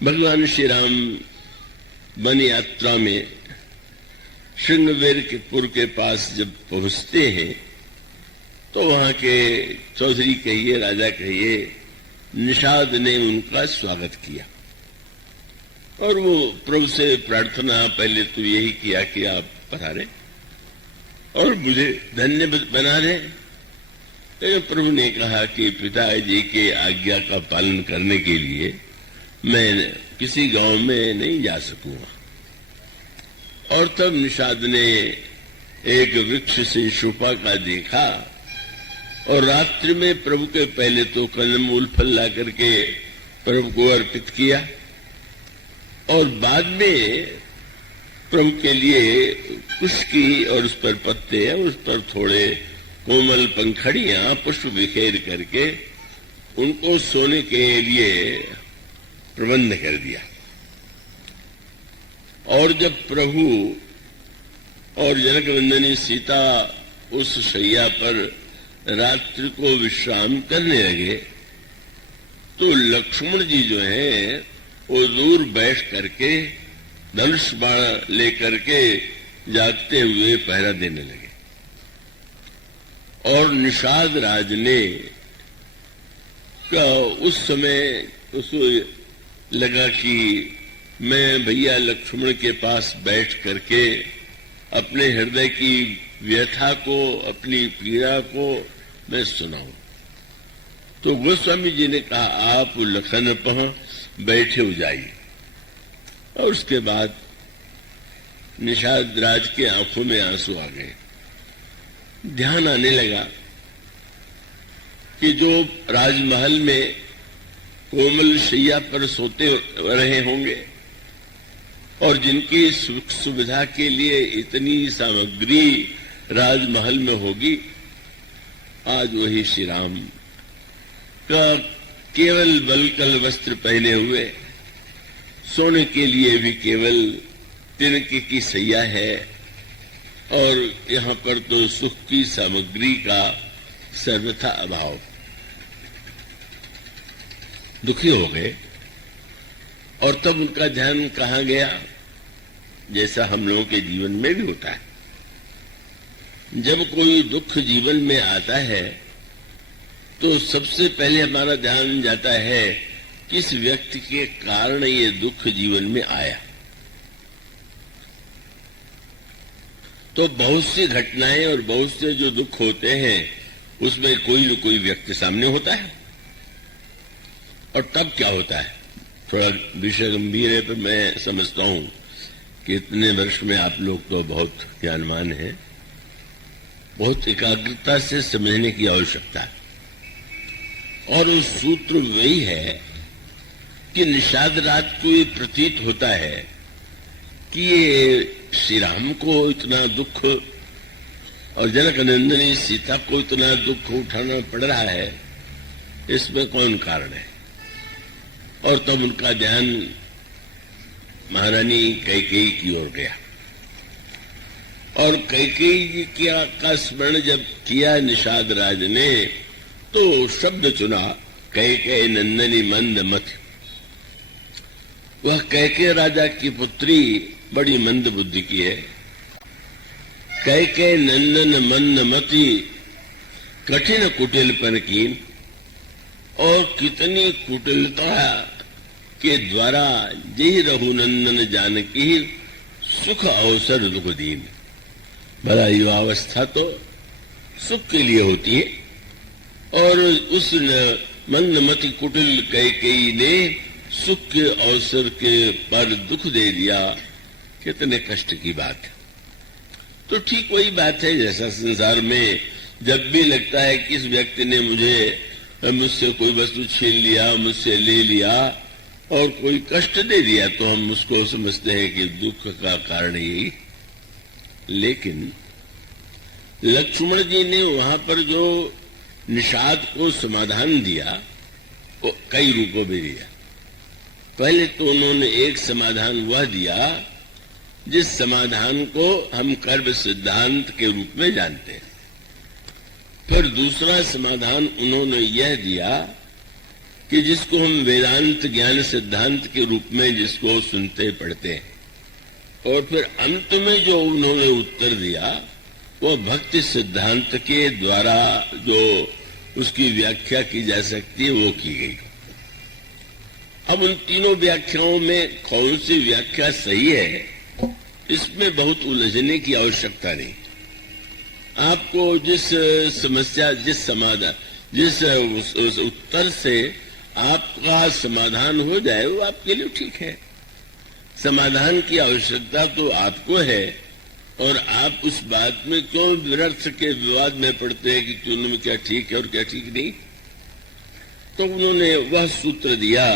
भगवान श्री राम वन यात्रा में श्रृंगवेरपुर के पास जब पहुंचते हैं तो वहां के चौधरी कहिए, राजा कहिए, निषाद ने उनका स्वागत किया और वो प्रभु से प्रार्थना पहले तो यही किया कि आप पधारे और मुझे धन्य बना रहे। तो प्रभु ने कहा कि पिताजी के आज्ञा का पालन करने के लिए मैं किसी गांव में नहीं जा सकूंगा। और तब निषाद ने एक वृक्ष से शोभा का देखा और रात्रि में प्रभु के पहले तो कंदमूल फल ला करके प्रभु को अर्पित किया और बाद में प्रभु के लिए कुश्की और उस पर पत्ते और उस पर थोड़े कोमल पंखड़ियां पुष्प बिखेर करके उनको सोने के लिए प्रबंध कर दिया। और जब प्रभु और जनकनंदिनी सीता उस शैया पर रात्रि को विश्राम करने लगे तो लक्ष्मण जी जो हैं वो दूर बैठ करके धनुष बाण लेकर के जागते हुए पहरा देने लगे। और निषाद राज ने का उस समय उसको लगा कि मैं भैया लक्ष्मण के पास बैठ करके अपने हृदय की व्यथा को, अपनी पीड़ा को मैं सुनाऊं। तो गोस्वामी जी ने कहा आप लखन पह बैठे हो जाइए। और उसके बाद निषाद राज के आंखों में आंसू आ गए। ध्यान आने लगा कि जो राजमहल में कोमल शैया पर सोते रहे होंगे और जिनकी सुख सुविधा के लिए इतनी सामग्री राजमहल में होगी, आज वही श्री राम का केवल बलकल वस्त्र पहने हुए, सोने के लिए भी केवल तिनके की सैया है और यहाँ पर तो सुख की सामग्री का सर्वथा अभाव। दुखी हो गए और तब उनका ध्यान कहाँ गया, जैसा हम लोगों के जीवन में भी होता है। जब कोई दुख जीवन में आता है तो सबसे पहले हमारा ध्यान जाता है किस व्यक्ति के कारण ये दुख जीवन में आया। तो बहुत सी घटनाएं और बहुत से जो दुख होते हैं उसमें कोई न कोई व्यक्ति सामने होता है। और तब क्या होता है, थोड़ा विषय गंभीर है, पर मैं समझता हूं कि इतने वर्ष में आप लोग तो बहुत ज्ञानवान हैं, बहुत एकाग्रता से समझने की आवश्यकता है। और उस सूत्र वही है कि निषाद राज को ये प्रतीत होता है कि ये श्री राम को इतना दुख और जनकनंदिनी सीता को इतना दुख उठाना पड़ रहा है, इसमें कौन कारण है। और तब उनका ध्यान महारानी कैकेयी की ओर गया और कैकेयी जी का स्मरण जब किया निषाद राज ने तो शब्द चुना कैकेयी नंदनी मंद मति। वह कैकेयी राजा की पुत्री बड़ी मंद बुद्धि की है। कैकेयी नंदन मंद मति कठिन कुटिल पर कीन, और कितनी कुटिलता के द्वारा जय रघुनंदन जानकी सुख अवसर दुख दीन। भला युवावस्था तो सुख के लिए होती है और उस मंदमती कुटिल कैकेयी ने सुख के अवसर के पर दुख दे दिया, कितने कष्ट की बात है। तो ठीक वही बात है जैसा संसार में जब भी लगता है कि इस व्यक्ति ने मुझसे कोई वस्तु छीन लिया, मुझसे ले लिया और कोई कष्ट दे दिया, तो हम उसको समझते हैं कि दुख का कारण यही। लेकिन लक्ष्मण जी ने वहां पर जो निषाद को समाधान दिया वो कई रूपों में दिया। पहले तो उन्होंने एक समाधान वह दिया जिस समाधान को हम कर्म सिद्धांत के रूप में जानते हैं। फिर दूसरा समाधान उन्होंने यह दिया कि जिसको हम वेदांत ज्ञान सिद्धांत के रूप में जिसको सुनते पढ़ते हैं। और फिर अंत में जो उन्होंने उत्तर दिया वो भक्ति सिद्धांत के द्वारा जो उसकी व्याख्या की जा सकती है वो की गई। अब उन तीनों व्याख्याओं में कौन सी व्याख्या सही है इसमें बहुत उलझने की आवश्यकता नहीं। आपको जिस समस्या जिस समाधान जिस उस उत्तर से आपका समाधान हो जाए वो आपके लिए ठीक है। समाधान की आवश्यकता तो आपको है और आप उस बात में क्यों व्यर्थ के विवाद में पड़ते हैं कि दोनों में क्या ठीक है और क्या ठीक नहीं। तो उन्होंने वह सूत्र दिया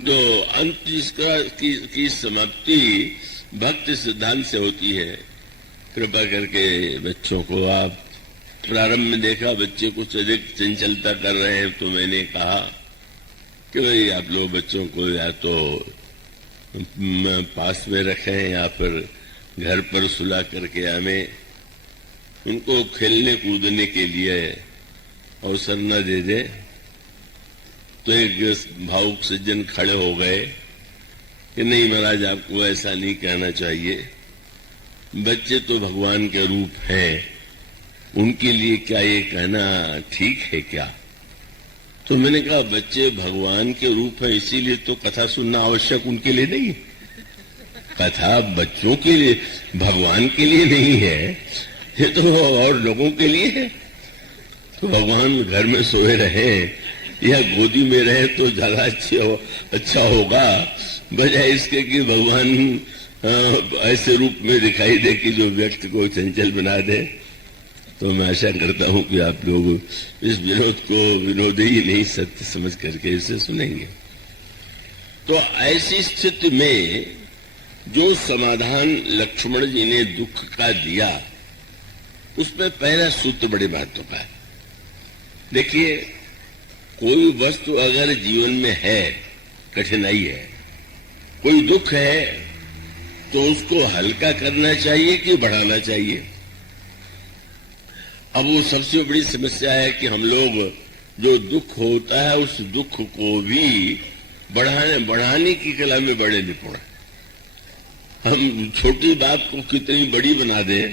जो अंत जिसका की समाप्ति भक्ति सिद्धांत से होती है। कृपा करके बच्चों को आप प्रारंभ में देखा बच्चे कुछ अधिक चंचलता कर रहे हैं तो मैंने कहा कि भाई आप लोग बच्चों को या तो पास में रखें या फिर घर पर सुला करके हमें उनको खेलने कूदने के लिए अवसर न दे दे। तो एक भावुक सज्जन खड़े हो गए कि नहीं महाराज आपको ऐसा नहीं कहना चाहिए, बच्चे तो भगवान के रूप हैं, उनके लिए क्या ये कहना ठीक है क्या। तो मैंने कहा बच्चे भगवान के रूप है इसीलिए तो कथा सुनना आवश्यक उनके लिए नहीं है। कथा बच्चों के लिए भगवान के लिए नहीं है, ये तो और लोगों के लिए है। तो भगवान घर में सोए रहे या गोदी में रहे तो ज्यादा अच्छा होगा बजाय इसके कि भगवान ऐसे रूप में दिखाई दे कि जो व्यक्ति को चंचल बना दे। तो मैं आशा करता हूं कि आप लोग इस विनोद को विनोद ही नहीं सत्य समझ करके इसे सुनेंगे। तो ऐसी स्थिति में जो समाधान लक्ष्मण जी ने दुख का दिया उसमें पहला सूत्र बड़े महत्व का है। देखिए कोई वस्तु अगर जीवन में है, कठिनाई है, कोई दुख है तो उसको हल्का करना चाहिए कि बढ़ाना चाहिए। अब वो सबसे बड़ी समस्या है कि हम लोग जो दुख होता है उस दुख को भी बढ़ाने की कला में बड़े निपुण हैं। हम छोटी बात को कितनी बड़ी बना दें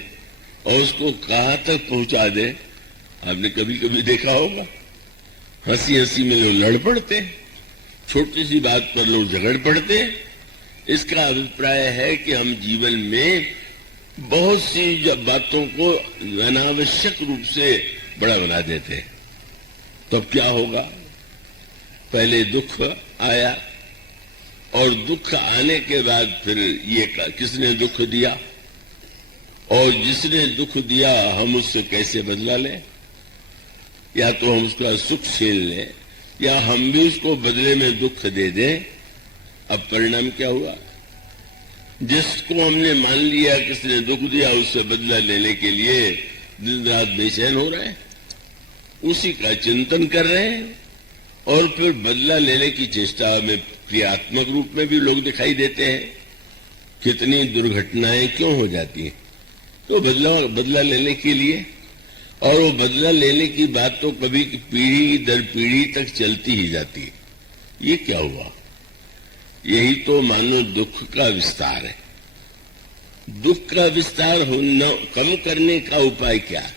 और उसको कहां तक पहुंचा दें। आपने कभी कभी देखा होगा हंसी हंसी में लोग लड़ पड़ते, छोटी सी बात पर लोग झगड़ पड़ते। इसका अभिप्राय है कि हम जीवन में बहुत सी बातों को अनावश्यक रूप से बड़ा बना देते हैं। तब क्या होगा, पहले दुख आया और दुख आने के बाद फिर ये किसने दुख दिया और जिसने दुख दिया हम उससे कैसे बदला लें। या तो हम उसका सुख छीन लें या हम भी उसको बदले में दुख दे दें। अब परिणाम क्या हुआ, जिसको हमने मान लिया किसने दुख दिया उससे बदला लेने के लिए दिन रात बेचैन हो रहे हैं, उसी का चिंतन कर रहे हैं और फिर बदला लेने की चेष्टा में क्रियात्मक रूप में भी लोग दिखाई देते हैं। कितनी दुर्घटनाएं क्यों हो जाती हैं, तो बदला लेने के लिए। और वो बदला लेने की बात तो कभी पीढ़ी दर पीढ़ी तक चलती ही जाती है। ये क्या हुआ, यही तो मानो दुख का विस्तार है। दुख का विस्तार होना कम करने का उपाय क्या है,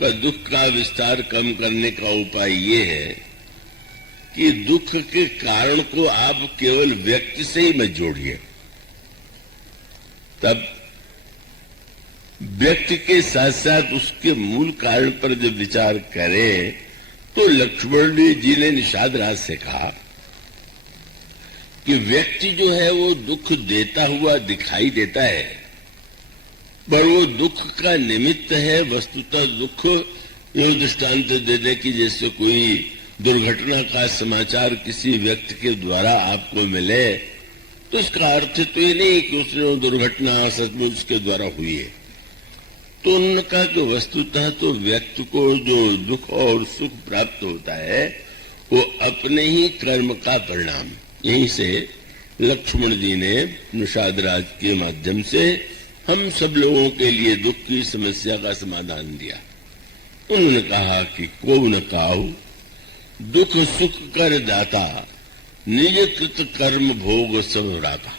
का दुख का विस्तार कम करने का उपाय ये है कि दुख के कारण को आप केवल व्यक्ति से ही मत जोड़िए। तब व्यक्ति के साथ साथ उसके मूल कारण पर जब विचार करें तो लक्ष्मण जी ने निषाद राज से कहा कि व्यक्ति जो है वो दुख देता हुआ दिखाई देता है पर वो दुख का निमित्त है। वस्तुतः दुख ये दृष्टांत दे दे कि जैसे कोई दुर्घटना का समाचार किसी व्यक्ति के द्वारा आपको मिले तो इसका अर्थ तो ये नहीं कि उसने दुर्घटना सचमुच उसके द्वारा हुई है। तो उन्होंने कहा कि वस्तुतः तो व्यक्ति को जो दुख और सुख प्राप्त होता है वो अपने ही कर्म का परिणाम। यहीं से लक्ष्मण जी ने निषाद राज के माध्यम से हम सब लोगों के लिए दुख की समस्या का समाधान दिया। उन्होंने कहा कि को न काहू दुख सुख कर दाता, निज कृत कर्म भोग सब राता।